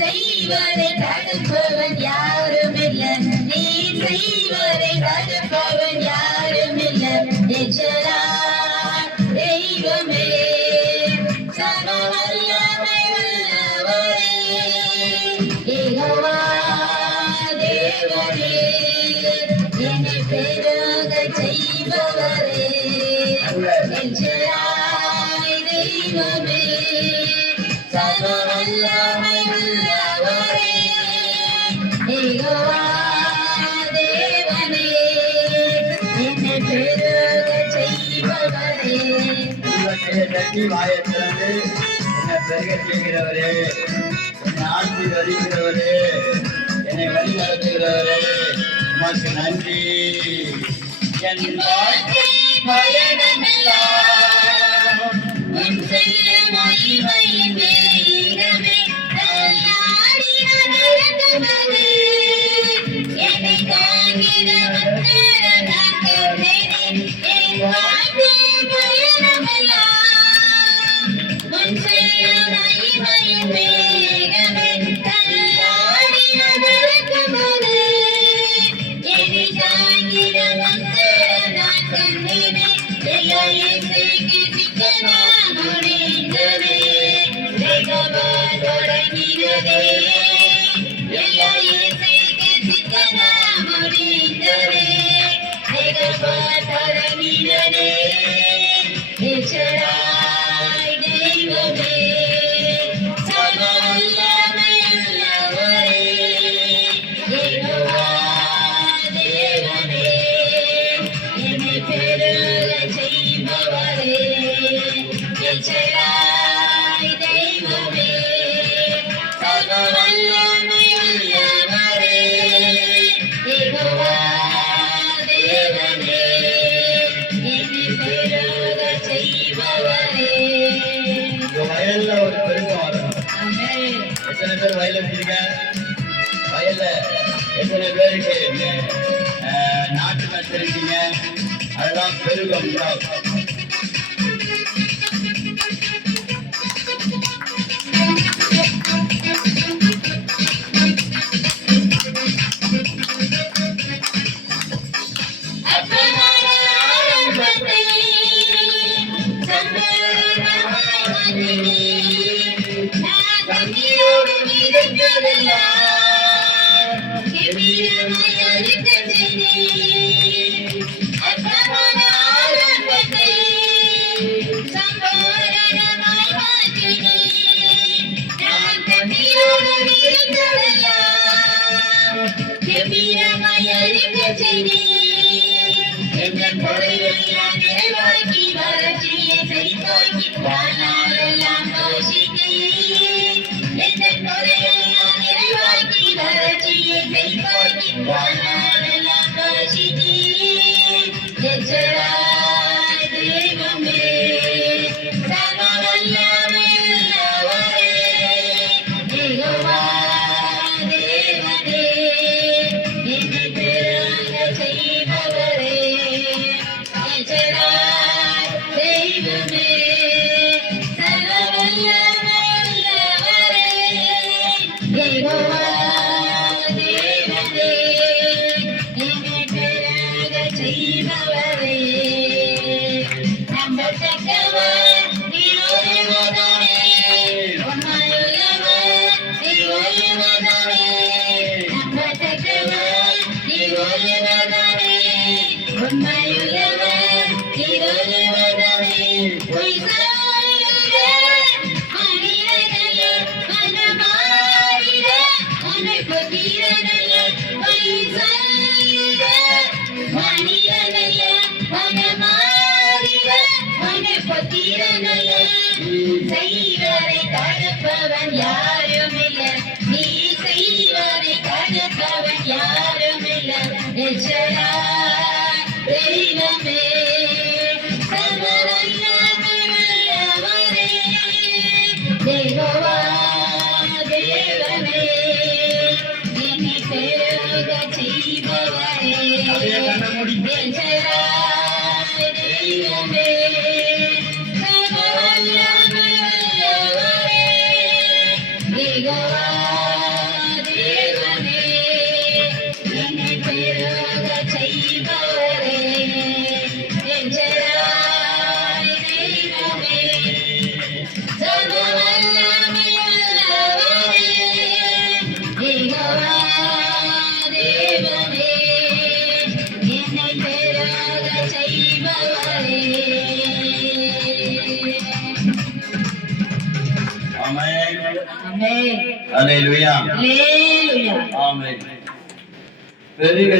செய்வரை தடுப்பவன் யாரும் இல்ல, நீ செய்வரை தடுப்பவன் யாரும் இல்ல. தெய்வமே சர்வ வல்லமை உள்ளவரே, யெகோவா தேவனே, என்னை பெருக செய்பவரே, தெய்வமே சர்வ வல்லமை உள்ளவரே, யெகோவா தேவனே, என்னை பெருக செய்பவரே. தட்டி வாயத்திறந்து என்னை பெருக செய்கிறவரே, என்னை ஆட்சி வருகிறவரே, என்னை வழி நடத்துகிறவரே, உமக்கு நன்றி. என் வாழ்க்கை பயணமெல்லாம் உன் செய்ய மகிமையின் வேகமே தள்ளாடினது, என்னை காண்கிற மக்கள் நான் கண்டேனே. என் வாழ்க்கை பயணமெல்லாம் உன் செய்ய மகிமையின் வேகமே தள்ளாடினது, என்னை காண்கிற மக்கள் நான் கண்டேனே. வயல்ல ஒரு பெருக்கம் வரணும். எத்தனை பேர் வயல்ல இருக்கீங்க? வயல்ல எத்தனை பேருக்கு நாட்டு நட்டிருக்கீங்க? அதெல்லாம் பெருகம். திறமையை செய்வரை தடுப்பவன் யாரும் இல்ல நீ செய்வரை தடுப்பவன் யாரும் இல்ல எச்சராய் தெய்வமே சர்வவல்லமையுள்ளவரே தேவா தேவனே என்னை பெருக செய்பவரே எச்சராய் தெய்வமே சர்வவல்லமையுள்ளவரே தேவா தேவனே என்னை பெருக செய்பவரே எச்சராய் தெய்வமே சர்வவல்லமையுள்ளவரே தேவா தேவனே என்னை பெருக செய்பவரே ஆமென். ஆமென் அல்லேலூயா. அல்லேலூயா ஆமென். பெருக